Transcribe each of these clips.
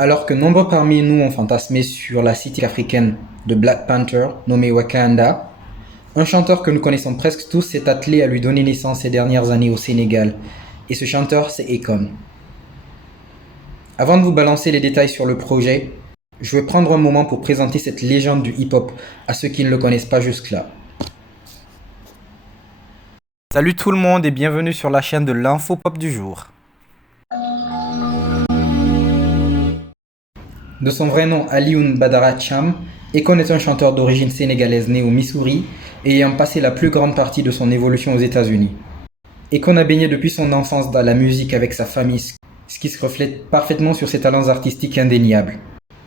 Alors que nombreux parmi nous ont fantasmé sur la cité africaine de Black Panther, nommée Wakanda, un chanteur que nous connaissons presque tous s'est attelé à lui donner naissance ces dernières années au Sénégal. Et ce chanteur, c'est Akon. Avant de vous balancer les détails sur le projet, je vais prendre un moment pour présenter cette légende du hip-hop à ceux qui ne le connaissent pas jusque-là. Salut tout le monde et bienvenue sur la chaîne de l'info pop du jour. De son vrai nom Alioune Badara Thiam, Akon est un chanteur d'origine sénégalaise né au Missouri et ayant passé la plus grande partie de son évolution aux États-Unis. Akon a baigné depuis son enfance dans la musique avec sa famille, ce qui se reflète parfaitement sur ses talents artistiques indéniables.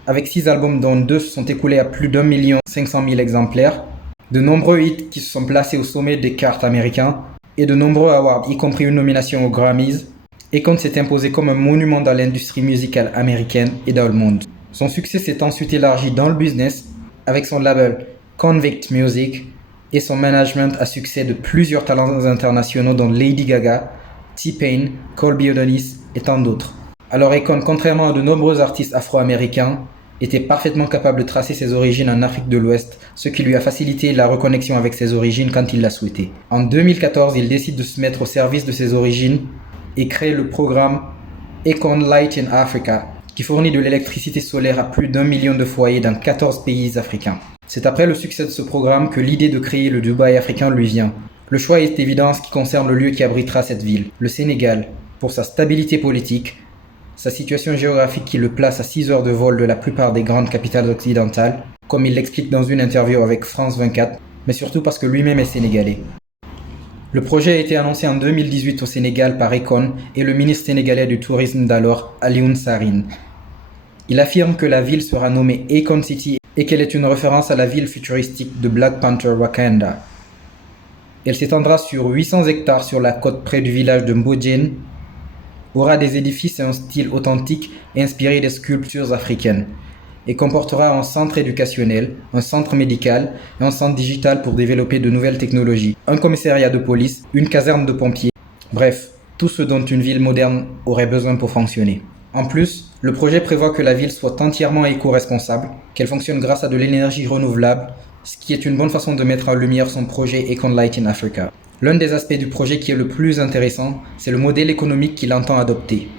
Avec 6 albums dont 2 se sont écoulés à plus d'1 500 000 exemplaires, de nombreux hits qui se sont placés au sommet des charts américains et de nombreux awards, y compris une nomination aux Grammys, Akon s'est imposé comme un monument dans l'industrie musicale américaine et dans le monde. Son succès s'est ensuite élargi dans le business avec son label Convict Music et son management à succès de plusieurs talents internationaux dont Lady Gaga, T-Pain, Colby Adonis et tant d'autres. Alors Akon, contrairement à de nombreux artistes afro-américains, était parfaitement capable de tracer ses origines en Afrique de l'Ouest, ce qui lui a facilité la reconnexion avec ses origines quand il l'a souhaité. En 2014, il décide de se mettre au service de ses origines et crée le programme Akon Light in Africa, qui fournit de l'électricité solaire à plus d'1 million de foyers dans 14 pays africains. C'est après le succès de ce programme que l'idée de créer le Dubaï africain lui vient. Le choix est évident en ce qui concerne le lieu qui abritera cette ville, le Sénégal, pour sa stabilité politique, sa situation géographique qui le place à 6 heures de vol de la plupart des grandes capitales occidentales, comme il l'explique dans une interview avec France 24, mais surtout parce que lui-même est sénégalais. Le projet a été annoncé en 2018 au Sénégal par Akon et le ministre sénégalais du tourisme d'alors, Alioune Sarine. Il affirme que la ville sera nommée Akon City et qu'elle est une référence à la ville futuristique de Black Panther Wakanda. Elle s'étendra sur 800 hectares sur la côte près du village de Mbodjen, aura des édifices et un style authentique inspiré des sculptures africaines, et comportera un centre éducationnel, un centre médical et un centre digital pour développer de nouvelles technologies, un commissariat de police, une caserne de pompiers, bref, tout ce dont une ville moderne aurait besoin pour fonctionner. En plus, le projet prévoit que la ville soit entièrement éco-responsable, qu'elle fonctionne grâce à de l'énergie renouvelable, ce qui est une bonne façon de mettre en lumière son projet Akon Light in Africa. L'un des aspects du projet qui est le plus intéressant, c'est le modèle économique qu'il entend adopter.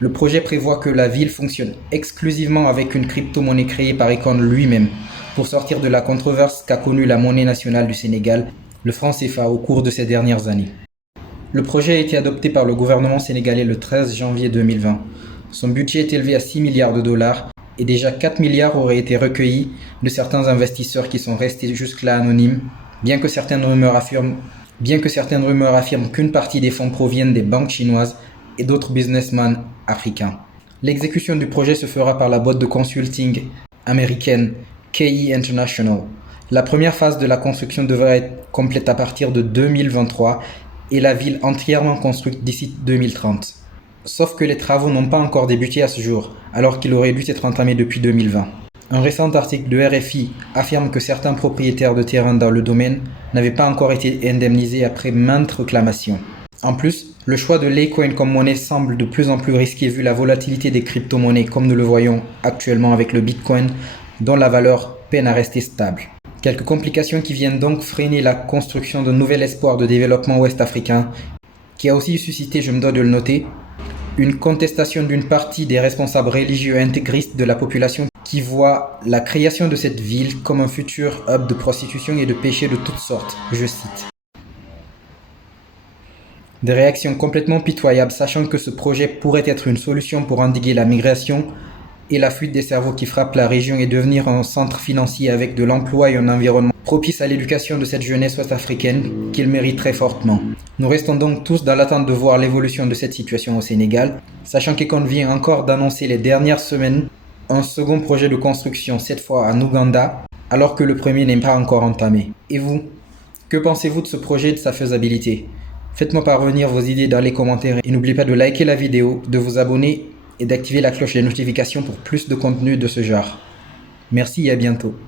Le projet prévoit que la ville fonctionne exclusivement avec une crypto-monnaie créée par Akon lui-même, pour sortir de la controverse qu'a connue la monnaie nationale du Sénégal, le franc CFA, au cours de ces dernières années. Le projet a été adopté par le gouvernement sénégalais le 13 janvier 2020. Son budget est élevé à 6 milliards de dollars et déjà 4 milliards auraient été recueillis de certains investisseurs qui sont restés jusque-là anonymes, bien que certaines rumeurs affirment qu'une partie des fonds proviennent des banques chinoises et d'autres businessmen africains. L'exécution du projet se fera par la boîte de consulting américaine KE International. La première phase de la construction devrait être complète à partir de 2023 et la ville entièrement construite d'ici 2030. Sauf que les travaux n'ont pas encore débuté à ce jour, alors qu'ils auraient dû être entamés depuis 2020. Un récent article de RFI affirme que certains propriétaires de terrains dans le domaine n'avaient pas encore été indemnisés après maintes réclamations. En plus, le choix de l'Acoin comme monnaie semble de plus en plus risqué vu la volatilité des crypto-monnaies comme nous le voyons actuellement avec le Bitcoin, dont la valeur peine à rester stable. Quelques complications qui viennent donc freiner la construction d'un nouvel espoir de développement ouest-africain, qui a aussi suscité, je me dois de le noter, une contestation d'une partie des responsables religieux intégristes de la population qui voient la création de cette ville comme un futur hub de prostitution et de péchés de toutes sortes, je cite. Des réactions complètement pitoyables, sachant que ce projet pourrait être une solution pour endiguer la migration et la fuite des cerveaux qui frappent la région et devenir un centre financier avec de l'emploi et un environnement propice à l'éducation de cette jeunesse ouest-africaine qu'il mérite très fortement. Nous restons donc tous dans l'attente de voir l'évolution de cette situation au Sénégal, sachant qu'Akon vient encore d'annoncer les dernières semaines un second projet de construction, cette fois en Ouganda, alors que le premier n'est pas encore entamé. Et vous, que pensez-vous de ce projet et de sa faisabilité ? Faites-moi parvenir vos idées dans les commentaires et n'oubliez pas de liker la vidéo, de vous abonner et d'activer la cloche des notifications pour plus de contenu de ce genre. Merci et à bientôt.